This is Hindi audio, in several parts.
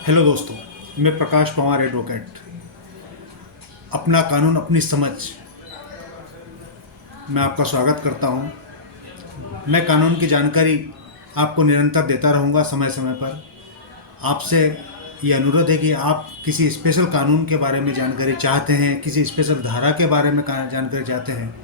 हेलो दोस्तों, मैं प्रकाश पवार एडवोकेट। अपना कानून अपनी समझ मैं आपका स्वागत करता हूं। मैं कानून की जानकारी आपको निरंतर देता रहूंगा समय समय पर। आपसे ये अनुरोध है कि आप किसी स्पेशल कानून के बारे में जानकारी चाहते हैं, किसी स्पेशल धारा के बारे में जानकारी चाहते हैं,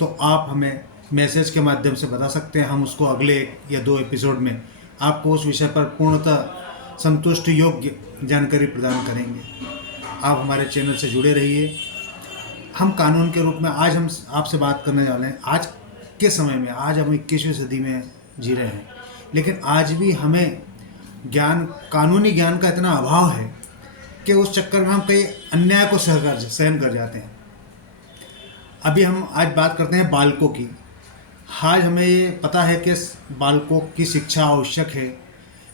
तो आप हमें मैसेज के माध्यम से बता सकते हैं। हम उसको अगले 1 या 2 एपिसोड में आपको उस विषय पर पूर्णतः संतुष्ट योग्य जानकारी प्रदान करेंगे। आप हमारे चैनल से जुड़े रहिए। हम कानून के रूप में आज हम आपसे बात करने वाले हैं। आज के समय में, आज हम 21वीं सदी में जी रहे हैं, लेकिन आज भी हमें कानूनी ज्ञान का इतना अभाव है कि उस चक्कर में हम कई अन्याय को सहन कर जाते हैं। अभी हम आज बात करते हैं बालकों की। आज हमें ये पता है कि बालकों की शिक्षा आवश्यक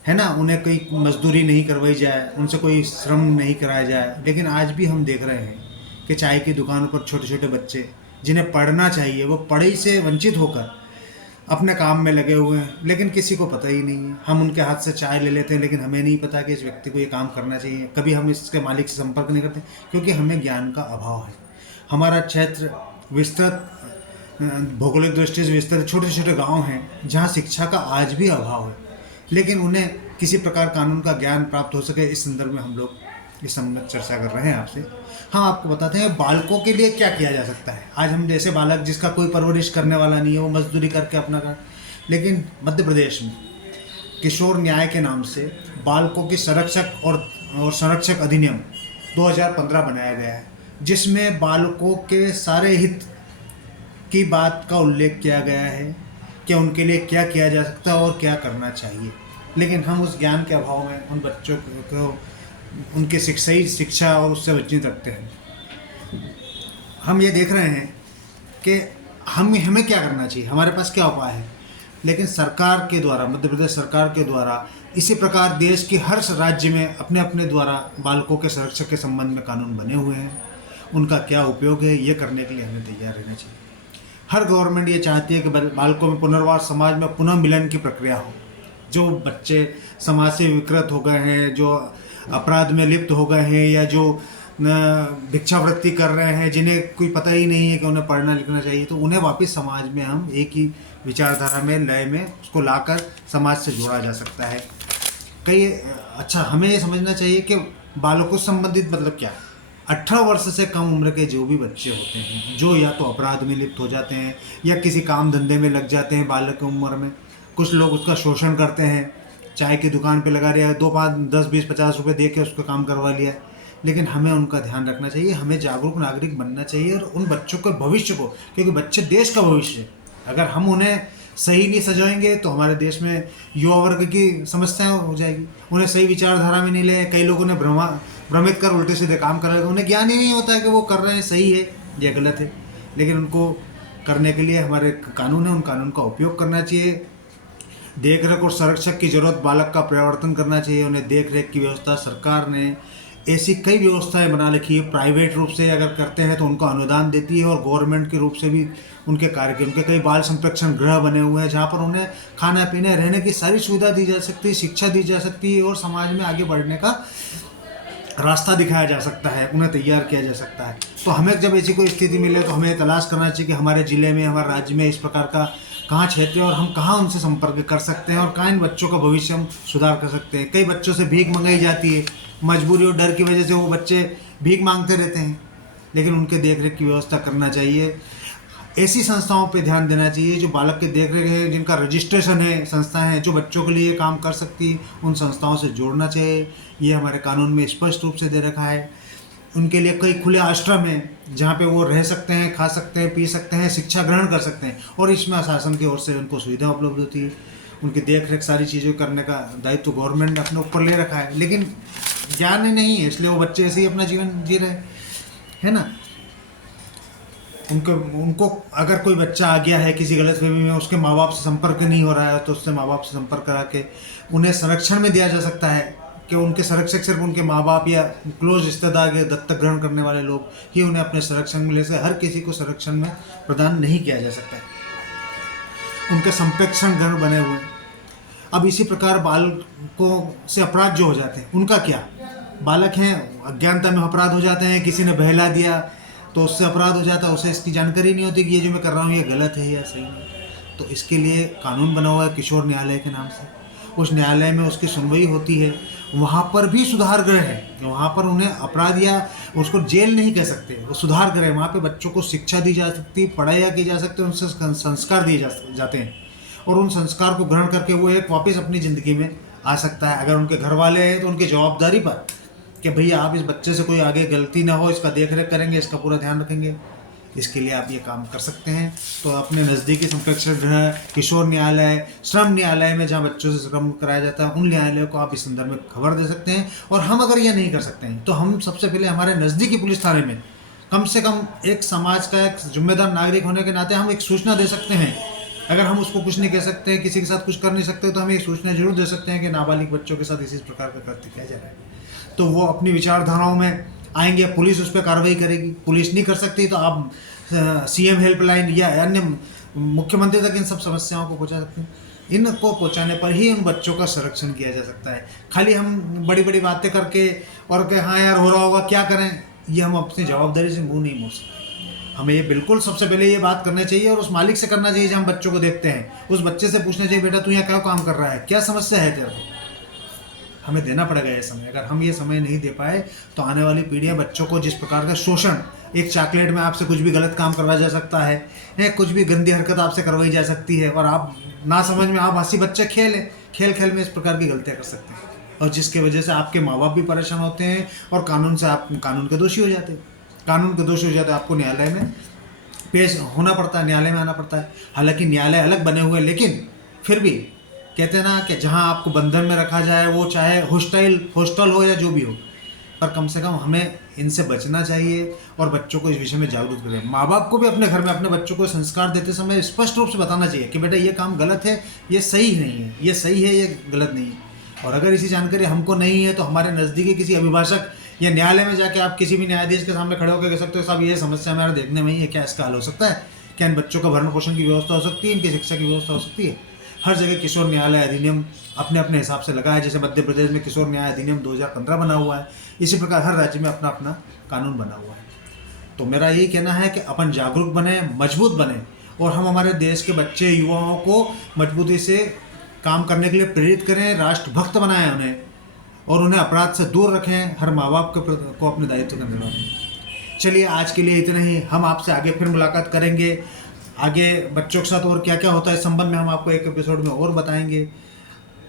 है ना। उन्हें कोई मजदूरी नहीं करवाई जाए, उनसे कोई श्रम नहीं कराया जाए, लेकिन आज भी हम देख रहे हैं कि चाय की दुकानों पर छोटे छोटे बच्चे जिन्हें पढ़ना चाहिए, वो पढ़ाई से वंचित होकर अपने काम में लगे हुए हैं, लेकिन किसी को पता ही नहीं है। हम उनके हाथ से चाय ले लेते हैं, लेकिन हमें नहीं पता कि इस व्यक्ति को ये काम करना चाहिए। कभी हम इसके मालिक से संपर्क नहीं करते, क्योंकि हमें ज्ञान का अभाव है। हमारा क्षेत्र विस्तृत, भौगोलिक दृष्टि से विस्तृत छोटे छोटे गाँव हैं जहाँ शिक्षा का आज भी अभाव है, लेकिन उन्हें किसी प्रकार कानून का ज्ञान प्राप्त हो सके, इस संदर्भ में हम लोग इस संबंध चर्चा कर रहे हैं आपसे। हम आपको बताते हैं बालकों के लिए क्या किया जा सकता है। आज हम जैसे बालक जिसका कोई परवरिश करने वाला नहीं है, वो मजदूरी करके अपना कर, लेकिन मध्य प्रदेश में किशोर न्याय के नाम से बालकों की संरक्षक अधिनियम 2015 बनाया गया है, जिसमें बालकों के सारे हित की बात का उल्लेख किया गया है कि उनके लिए क्या किया जा सकता है और क्या करना चाहिए। लेकिन हम उस ज्ञान के अभाव में उन बच्चों को उनके सही शिक्षा और उससे वंचित रखते हैं। हम ये देख रहे हैं कि हमें क्या करना चाहिए, हमारे पास क्या उपाय है। लेकिन सरकार के द्वारा, मध्य प्रदेश सरकार के द्वारा इसी प्रकार देश के हर राज्य में अपने अपने द्वारा बालकों के संरक्षण के संबंध में कानून बने हुए हैं। उनका क्या उपयोग है, ये करने के लिए हमें तैयार रहना चाहिए। हर गवर्नमेंट ये चाहती है कि बालकों में पुनर्वास, समाज में पुनः मिलन की प्रक्रिया हो। जो बच्चे समाज से विकृत हो गए हैं, जो अपराध में लिप्त हो गए हैं, या जो भिक्षावृत्ति कर रहे हैं, जिन्हें कोई पता ही नहीं है कि उन्हें पढ़ना लिखना चाहिए, तो उन्हें वापस समाज में हम एक ही विचारधारा में, लय में उसको लाकर समाज से जोड़ा जा सकता है। हमें ये समझना चाहिए कि बालकों से संबंधित मतलब क्या है। 18 वर्ष से कम उम्र के जो भी बच्चे होते हैं, जो या तो अपराध में लिप्त हो जाते हैं या किसी काम धंधे में लग जाते हैं बालक की उम्र में। कुछ लोग उसका शोषण करते हैं, चाय की दुकान पे लगा दिया, 2 5 10 20 50 रुपये दे के उसका काम करवा लिया। लेकिन हमें उनका ध्यान रखना चाहिए, हमें जागरूक नागरिक बनना चाहिए और उन बच्चों के भविष्य को, क्योंकि बच्चे देश का भविष्य है। अगर हम उन्हें सही नहीं सजाएंगे तो हमारे देश में युवा वर्ग की समस्याएं हो जाएगी। उन्हें सही विचारधारा में नहीं ले, कई लोगों ने भ्रमित कर उल्टे सीधे काम कर रहे हैं। उन्हें ज्ञान ही नहीं होता है कि वो कर रहे हैं सही है या गलत है। लेकिन उनको करने के लिए हमारे कानून है, उन कानून का उपयोग करना चाहिए। देख रेख और संरक्षक की जरूरत, बालक का प्रवर्तन करना चाहिए। उन्हें देख रेख की व्यवस्था, सरकार ने ऐसी कई व्यवस्थाएं बना रखी है। प्राइवेट रूप से अगर करते हैं तो उनको अनुदान देती है, और गवर्नमेंट के रूप से भी उनके कई बाल संप्रेक्षण गृह बने हुए हैं, जहाँ पर उन्हें खाना पीने रहने की सारी सुविधा दी जा सकती है, शिक्षा दी जा सकती है, और समाज में आगे बढ़ने का रास्ता दिखाया जा सकता है, उन्हें तैयार किया जा सकता है। तो हमें जब ऐसी कोई स्थिति मिले तो हमें तलाश करना चाहिए कि हमारे ज़िले में, हमारे राज्य में इस प्रकार का कहाँ क्षेत्र है और हम कहाँ उनसे संपर्क कर सकते हैं और कहाँ इन बच्चों का भविष्य हम सुधार कर सकते हैं। कई बच्चों से भीख मंगाई जाती है, मजबूरी और डर की वजह से वो बच्चे भीख मांगते रहते हैं, लेकिन उनके देख रेख की व्यवस्था करना चाहिए। ऐसी संस्थाओं पे ध्यान देना चाहिए जो बालक के देख रेख है, जिनका रजिस्ट्रेशन है, संस्थाएं हैं जो बच्चों के लिए काम कर सकती, उन संस्थाओं से जोड़ना चाहिए। ये हमारे कानून में स्पष्ट रूप से दे रखा है। उनके लिए कई खुले आश्रम हैं जहाँ पे वो रह सकते हैं, खा सकते हैं, पी सकते हैं, शिक्षा ग्रहण कर सकते हैं, और इसमें शासन की ओर से उनको सुविधा उपलब्ध होती है। उनकी देख रेख सारी चीज़ें करने का दायित्व तो गवर्नमेंट ने अपने ऊपर ले रखा है, लेकिन ज्ञान ही नहीं है, इसलिए वो बच्चे ऐसे ही अपना जीवन जी रहे है ना। उनको अगर कोई बच्चा आ गया है किसी गलतफहमी में, उसके माँ बाप से संपर्क नहीं हो रहा है, तो उससे माँ बाप से संपर्क करा के उन्हें संरक्षण में दिया जा सकता है। कि उनके संरक्षक सिर्फ उनके माँ बाप या क्लोज रिश्तेदार के दत्तक ग्रहण करने वाले लोग ही उन्हें अपने संरक्षण में ले सकते, हर किसी को संरक्षण में प्रदान नहीं किया जा सकता है। उनके संप्रेक्षण घर बने हुए हैं। अब इसी प्रकार बालकों से अपराध जो हो जाते हैं उनका क्या, बालक हैं अज्ञानता में अपराध हो जाते हैं, किसी ने बहला दिया तो उससे अपराध हो जाता है, उसे इसकी जानकारी नहीं होती कि ये जो मैं कर रहा हूँ ये गलत है या सही नहीं। तो इसके लिए कानून बना हुआ है किशोर न्यायालय के नाम से, उस न्यायालय में उसकी सुनवाई होती है, वहाँ पर भी सुधार गृह है, वहाँ पर उन्हें अपराध या उसको जेल नहीं कह सकते, वो सुधार गृह है। वहाँ पे बच्चों को शिक्षा दी जा सकती, पढ़ाया की जा सकती है, उनसे संस्कार दिए जाते हैं और उन संस्कार को ग्रहण करके वो एक वापस अपनी ज़िंदगी में आ सकता है। अगर उनके घर वाले हैं तो उनकी जवाबदारी पर कि भैया आप इस बच्चे से कोई आगे गलती ना हो, इसका देख रेख करेंगे, इसका पूरा ध्यान रखेंगे, इसके लिए आप ये काम कर सकते हैं। तो अपने नज़दीकी संप्रेक्षण गृह, किशोर न्यायालय, श्रम न्यायालय में जहाँ बच्चों से श्रम कराया जाता है, उन न्यायालयों को आप इस संदर्भ में खबर दे सकते हैं। और हम अगर ये नहीं कर सकते हैं तो हम सबसे पहले हमारे नज़दीकी पुलिस थाने में कम से कम एक समाज का एक जिम्मेदार नागरिक होने के नाते हम एक सूचना दे सकते हैं। अगर हम उसको कुछ नहीं कह सकते, किसी के साथ कुछ कर नहीं सकते, तो हम एक सूचना जरूर दे सकते हैं कि नाबालिग बच्चों के साथ इसी प्रकार का कृत्य किया जा रहा है। तो वो अपनी विचारधाराओं में आएंगे, पुलिस उस पर कार्रवाई करेगी। पुलिस नहीं कर सकती तो आप CM हेल्पलाइन या अन्य मुख्यमंत्री तक इन सब समस्याओं को पहुंचा सकते हैं। इनको पहुंचाने पर ही उन बच्चों का संरक्षण किया जा सकता है। खाली हम बड़ी बड़ी बातें करके और कि हाँ यार हो रहा होगा क्या करें, ये हम अपनी जवाबदारी से मुंह नहीं मोड़ सकते। हमें ये बिल्कुल सबसे पहले ये बात करना चाहिए और उस मालिक से करना चाहिए जहाँ हम बच्चों को देखते हैं, उस बच्चे से पूछना चाहिए बेटा तू यहाँ क्या काम कर रहा है, क्या समस्या है तेरे को। हमें देना पड़ेगा ये समय। अगर हम ये समय नहीं दे पाए तो आने वाली पीढ़ियां बच्चों को जिस प्रकार का शोषण, एक चॉकलेट में आपसे कुछ भी गलत काम करवाया जा सकता है, कुछ भी गंदी हरकत आपसे करवाई जा सकती है और आप ना समझ में आप हंसी बच्चे खेल खेल में इस प्रकार की गलतियां कर सकते हैं और जिसके वजह से आपके माँ बाप भी परेशान होते हैं और कानून से आप कानून के दोषी हो जाते हैं। कानून के दोषी हो जाते हैं, आपको न्यायालय में पेश होना पड़ता है, न्यायालय में आना पड़ता है। हालांकि न्यायालय अलग बने हुए हैं, लेकिन फिर भी कहते हैं ना कि जहां आपको बंधन में रखा जाए, वो चाहे हॉस्टल हो या जो भी हो, पर कम से कम हमें इनसे बचना चाहिए और बच्चों को इस विषय में जागरूक करें। माँ बाप को भी अपने घर में अपने बच्चों को संस्कार देते समय स्पष्ट रूप से बताना चाहिए कि बेटा ये काम गलत है, ये सही नहीं है, ये सही है, ये गलत नहीं है। और अगर इसी जानकारी हमको नहीं है तो हमारे नज़दीकी किसी अभिभाषक या न्यायालय में जाके आप किसी भी न्यायाधीश के सामने खड़े होकर कह सकते हो साहब ये समस्या हमारे देखने में ही है, क्या इसका हल हो सकता है, क्या इन बच्चों का भरण पोषण की व्यवस्था हो सकती है, इनकी शिक्षा की व्यवस्था हो सकती है। हर जगह किशोर न्यायालय अधिनियम अपने अपने हिसाब से लगा है। जैसे मध्य प्रदेश में किशोर न्याय अधिनियम 2015 बना हुआ है, इसी प्रकार हर राज्य में अपना अपना कानून बना हुआ है। तो मेरा यही कहना है कि अपन जागरूक बने, मजबूत बने और हम हमारे देश के बच्चे युवाओं को मजबूती से काम करने के लिए प्रेरित करें, राष्ट्रभक्त बनाएं उन्हें और उन्हें अपराध से दूर रखें। हर माँ बाप को अपने दायित्व का निर्वहन करें। चलिए आज के लिए इतना ही। हम आपसे आगे फिर मुलाकात करेंगे। आगे बच्चों के साथ और क्या क्या होता है इस संबंध में हम आपको एक एपिसोड में और बताएंगे।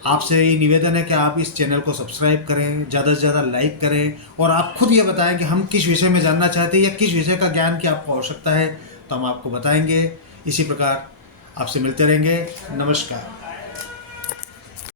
आपसे ये निवेदन है कि आप इस चैनल को सब्सक्राइब करें, ज़्यादा से ज़्यादा लाइक करें और आप खुद ये बताएं कि हम किस विषय में जानना चाहते हैं या किस विषय का ज्ञान की आपको आवश्यकता है, तो हम आपको बताएंगे। इसी प्रकार आपसे मिलते रहेंगे। नमस्कार।